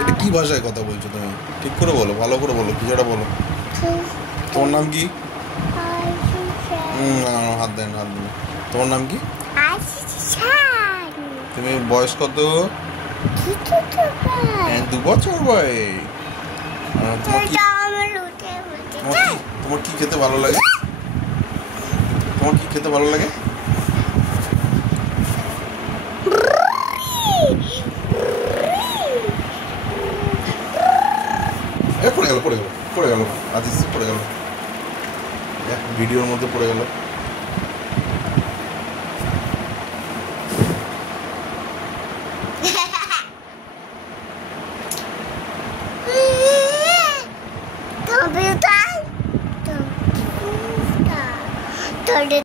এটা কি ভাষায় কথা বলছো তুমি? ঠিক করে বলো, ভালো করে বলো, কিছুটা বলো। তোমার নাম কি? হাত দেন, হাত দেন। তোমার নাম কি? তুমি বয়স কত? 2 বছর বয়স। তোমার কি খেতে ভালো লাগে? তোমার কি খেতে ভালো লাগে? পড়ে গেল, পড়ে গেল, পড়ে গেল, আজিজ পড়ে গেল, ভিডিওর মধ্যে পড়ে গেল। Computer.